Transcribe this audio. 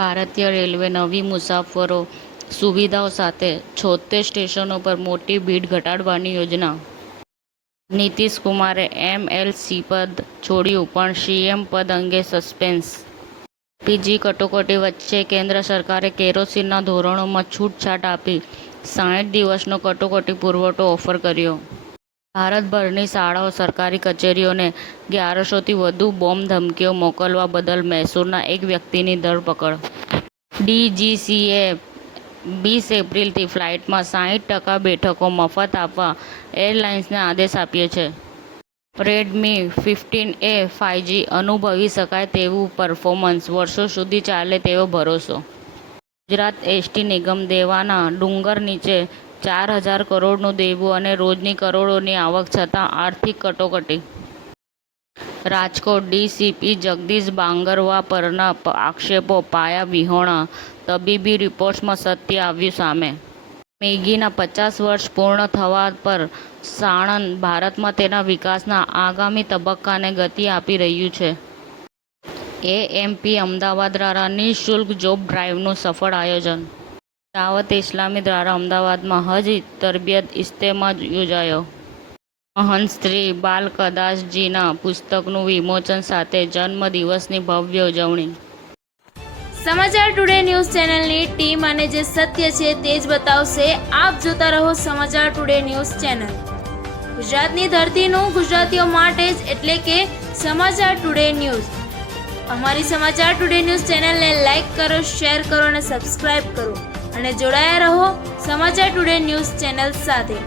ભારતીય રેલવે નવી મુસાફરો સુવિધાઓ સાથે 76 સ્ટેશનો પર મોટી ભીડ ઘટાડવાની યોજના. નીતિશ કુમારે એમએલસી પદ છોડ્યું પણ સીએમ પદ અંગે સસ્પેન્સ. એલપીજી કટોકટી વચ્ચે કેન્દ્ર સરકારે કેરોસીનના ધોરણોમાં છૂટછાટ આપી 60 દિવસનો કટોકટી પુરવઠો ઓફર કર્યો. ભારતભરની શાળાઓ સરકારી કચેરીઓને 1100થી વધુ બોમ્બ ધમકીઓ મોકલવા બદલ મૈસૂરના એક વ્યક્તિની ધરપકડ. ડીજીસીએ 20 એપ્રિલથી ફ્લાઇટમાં 60% બેઠકો મફત આપવા એરલાઇન્સને આદેશ આપ્યો છે. રેડમી 15એ 5G અનુભવી શકાય તેવું પરફોર્મન્સ, વર્ષો સુધી ચાલે તેવો ભરોસો. ગુજરાત એસટી નિગમ દેવાના ડુંગર નીચે 4000 કરોડનું દેવું અને રોજની કરોડોની આવક છતાં આર્થિક કટોકટી. રાજકોટ ડીસીપી જગદીશ બાંગરવા પરના આક્ષેપો પાયા વિહોણા, તબીબી રિપોર્ટ્સમાં સત્ય આવ્યું સામે. મેગીના 50 વર્ષ પૂર્ણ થવા પર સાણંદ ભારતમાં તેના વિકાસના આગામી તબક્કાને ગતિ આપી રહ્યું છે. એએમપી અમદાવાદ દ્વારા નિઃશુલ્ક જોબ ડ્રાઈવનું સફળ આયોજન. દાવત ઇસ્લામી દ્વારા અમદાવાદમાં હજ તરબિયત ઇજ્તેમા યોજાયો. મહંત શ્રી બાલકદાસજીના પુસ્તકનું વિમોચન સાથે જન્મદિવસની ભવ્ય ઉજવણી. સમાચાર ટુડે ન્યૂઝ ચેનલની ટીમ અને જે સત્ય છે તે જ બતાવશે. આપ જોતા રહો સમાચાર ટુડે ન્યૂઝ ચેનલ. ગુજરાતની ધરતીનું ગુજરાતીઓ માટે જ, એટલે કે સમાચાર ટુડે ન્યૂઝ. અમારી સમાચાર ટુડે ન્યૂઝ ચેનલને લાઇક કરો, શેર કરો અને સબસ્ક્રાઇબ કરો અને જોડાયા રહો સમાચાર ટુડે ન્યૂઝ ચેનલ સાથે.